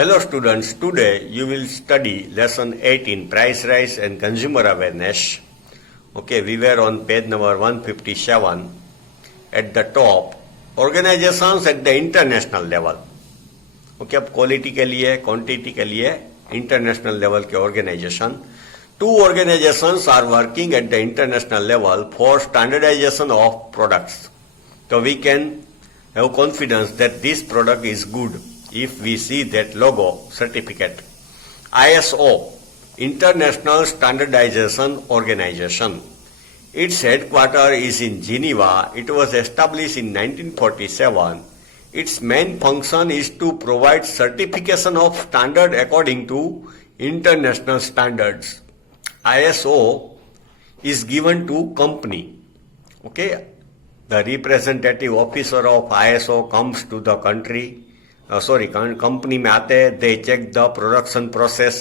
Hello students, today you will study lesson 18 price rise and consumer awareness. Okay, we were on page number 157 at the top, organizations at the international level. Okay, अब क्वालिटी के लिए क्वांटिटी के लिए international level के organisation. Two organizations are working at the international level for standardization of products. So we can have confidence that this product is good if we see that logo certificate. ISO, International Standardization Organization. Its headquarters is in Geneva. It was established in 1947. Its main function is to provide certification of standard according to international standards. ISO is given to company. Okay, the representative officer of ISO comes to the company में आते हैं. They check the production process,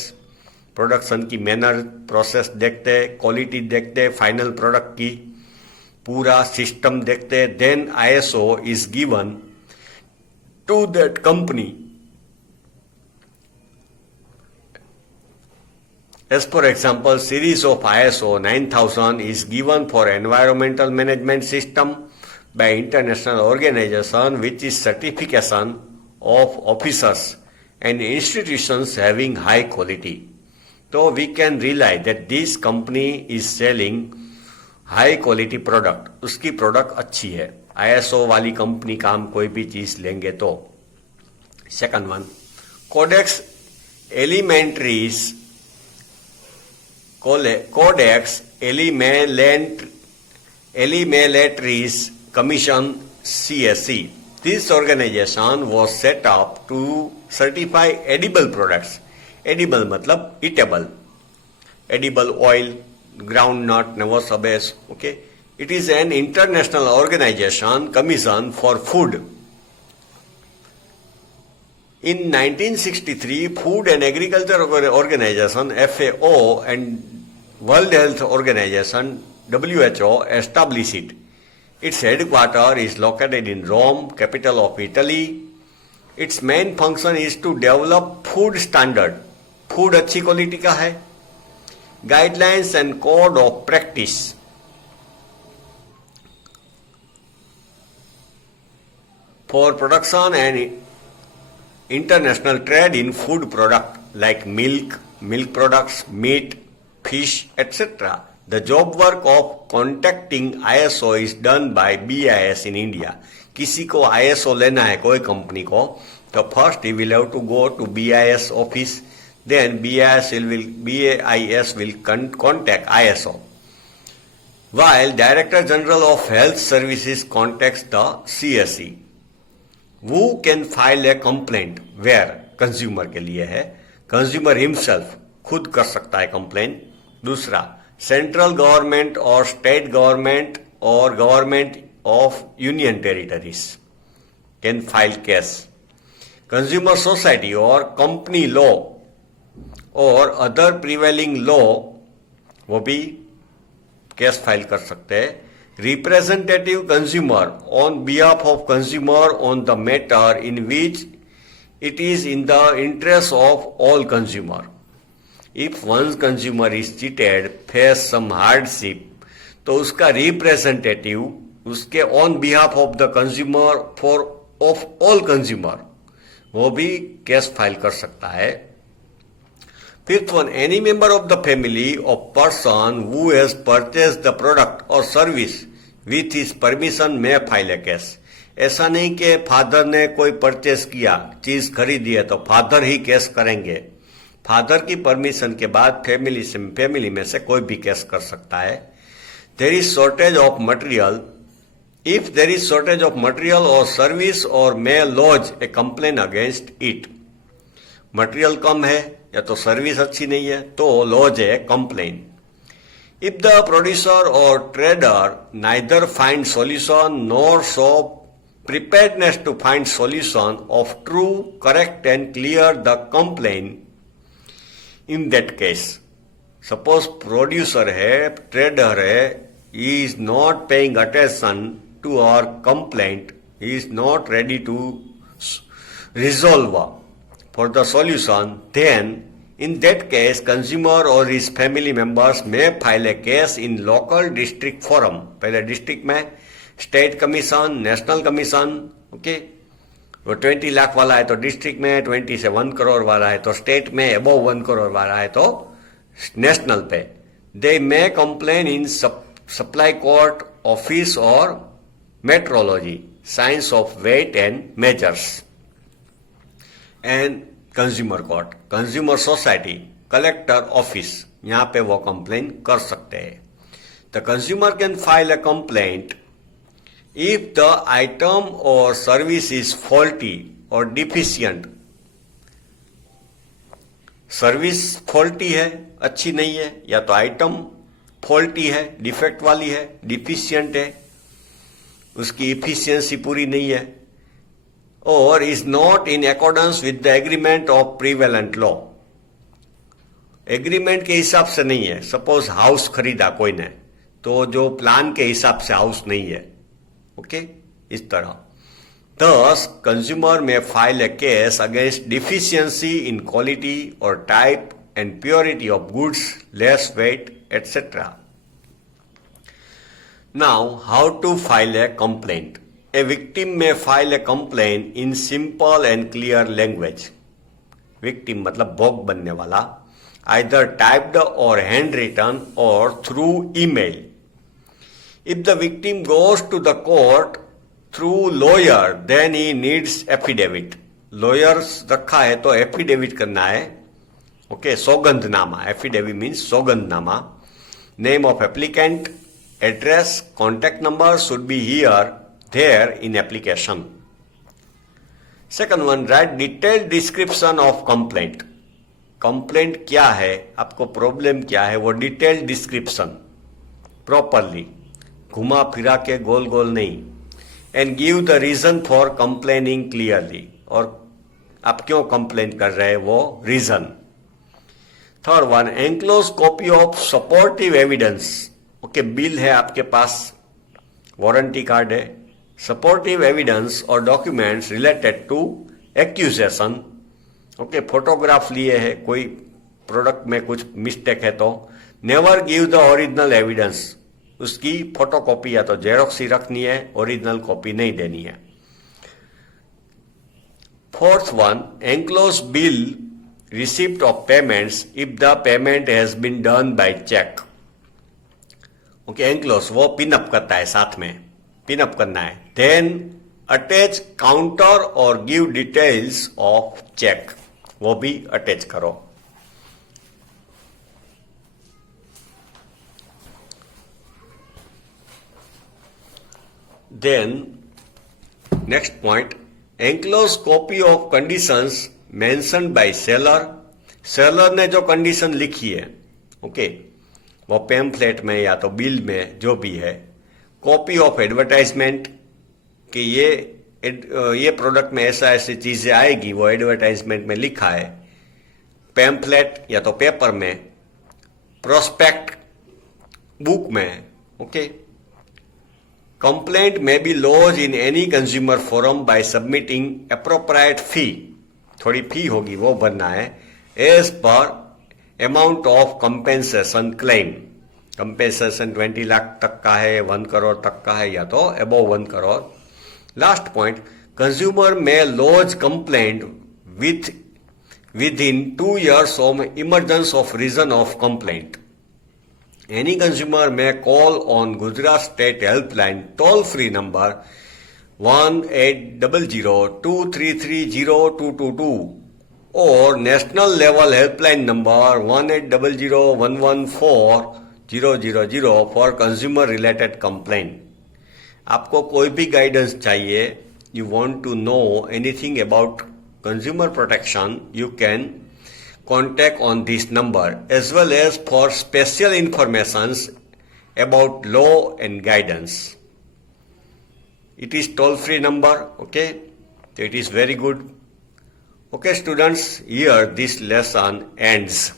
production की manner process देखते, quality देखते, final product की पूरा system देखते. Then ISO is given to that company. As for example, series of ISO 9000 is given for environmental management system by international organization, which is certification of officers and institutions having high quality. So we can rely that this company is selling high quality product. उसकी प्रोडक्ट अच्छी है. ISO वाली कंपनी का हम कोई भी चीज लेंगे तो. Second one, Codex Alimentarius commission CSE. This organization was set up to certify edible products. Edible मतलब eatable. Edible oil, groundnut, navosabes. Okay. It is an international organization commission for food. In 1963, Food and Agriculture Organization (FAO) and World Health Organization (WHO) established it. Its headquarters is located in Rome, capital of Italy. Its main function is to develop food standard. Food अच्छी क्वालिटी का है. Guidelines and code of practice. For production and international trade in food product like milk, milk products, meat, fish, etc. The job work of contacting ISO is done by BIS in India. किसी को ISO लेना है कोई कंपनी को, तो first he will have to go to BIS office. Then BIS will contact ISO. While Director General of Health Services contacts the CSE. Who can file a complaint? Where? Consumer के लिए है. Consumer himself खुद कर सकता है complaint. दूसरा, central government और state government और government of union territories can file case. Consumer society और कंपनी लॉ और अदर प्रिवेलिंग लॉ वो भी केस फाइल कर सकते हैं. Representative consumer on behalf of consumer on the matter in which it is in the interest of all consumer. If one consumer is cheated, face some hardship, तो उसका रिप्रेजेंटेटिव उसके on behalf of the consumer for of all consumer वो भी case file कर सकता है. Fifth one, any member of the family of person who has purchase the product और service with his permission में फाइल ए केस. ऐसा नहीं कि फादर ने कोई परचेज किया, चीज खरीदी है तो फादर ही केस करेंगे. फादर की परमिशन के बाद फैमिली में से कोई भी केस कर सकता है. There is shortage of material. If there is shortage of material or service or may lodge a complain against it. Material कम है या तो सर्विस अच्छी नहीं है तो lodge a complain. If the producer or trader neither find solution nor show preparedness to find solution of true, correct and clear the complain. In that case, suppose producer है, trader है, he is not paying attention to our complaint, he is not ready to resolve. for the solution, then in that case consumer or his family members may file a case in local district forum. पहले डिस्ट्रिक्ट में state commission, national commission, okay, वो 20 लाख वाला है तो डिस्ट्रिक्ट में, 20 से 1 करोड़ वाला है तो स्टेट में, अबव 1 करोड़ वाला है तो नेशनल पे. They may complain in supply court, office or metrology, science of weight and measures and consumer court, consumer society, collector office, यहां पे वो कंप्लेन कर सकते हैं. The consumer can file a complaint if the item or service is faulty or deficient. Service faulty है, अच्छी नहीं है, या तो आइटम फॉल्टी है, डिफेक्ट वाली है, डिफिशियंट है, उसकी इफिशियंसी पूरी नहीं है, और is not in accordance with the agreement of prevalent law. Agreement के हिसाब से नहीं है. सपोज हाउस खरीदा कोई ने, तो जो प्लान के हिसाब से हाउस नहीं है, ओके, इस तरह. Thus, consumer may file a case against deficiency in quality or type and purity of goods, less weight, etc. Now, how to file a complaint? A victim may file a complaint in simple and clear language. Victim मतलब भोग बनने वाला, either typed or handwritten or through email. If the victim goes to the court through lawyer, then he needs affidavit. Lawyers रखा है तो affidavit करना है, okay, सौगंधनामा. Affidavit means सौगंधनामा. Name of applicant, address, contact number should be there in application. Second one, write detailed description of complaint. Complaint क्या है, आपको प्रॉब्लम क्या है, वो डिटेल्ड डिस्क्रिप्शन प्रॉपरली, घुमा फिरा के गोल गोल नहीं. And give the reason for complaining clearly, और आप क्यों कंप्लेन कर रहे हैं वो reason. Third one, enclose copy of supportive evidence. Okay, bill है आपके पास, वारंटी कार्ड है, सपोर्टिव एविडेंस और documents related to accusation. Okay, photograph लिए है, कोई प्रोडक्ट में कुछ मिस्टेक है तो never give the original evidence. उसकी फोटोकॉपी या तो जेरोक्स ही रखनी है, ओरिजिनल कॉपी नहीं देनी है. Fourth one, enclose bill receipt of payments if the payment has been done by cheque. Okay, enclose वो पिनअप करता है, साथ में पिनअप करना है. देन अटैच काउंटर और गिव डिटेल्स ऑफ चेक, वो भी अटैच करो. Then, next point, enclose copy of conditions mentioned by seller. Seller ने जो कंडीशन लिखी है, ओके, वो पैम्फलेट में या तो बिल में जो भी है. कॉपी ऑफ एडवर्टाइजमेंट, कि ये प्रोडक्ट में ऐसा ऐसी चीजें आएगी, वो एडवर्टाइजमेंट में लिखा है. पैम्फलेट या तो पेपर में, प्रोस्पेक्ट बुक में, okay. Complaint may be lodged in any consumer forum by submitting appropriate fee. थोड़ी फी होगी वो भरना है, as per amount of compensation claim. Compensation 20 लाख तक का है, 1 करोड़ तक का है, या तो above 1 crore. Last point, consumer may lodge complaint within 2 years of emergence of reason of complaint. Any consumer may call on Gujarat State Helpline toll-free number 1800-233-0222 or National Level Helpline number 1800-114-000 for consumer related complaint. आपको कोई भी गाइडेंस चाहिए, you want to know anything about consumer protection, you can contact on this number, as well as for special informations about law and guidance. It is toll-free number, okay? So it is very good. Okay, students, here this lesson ends.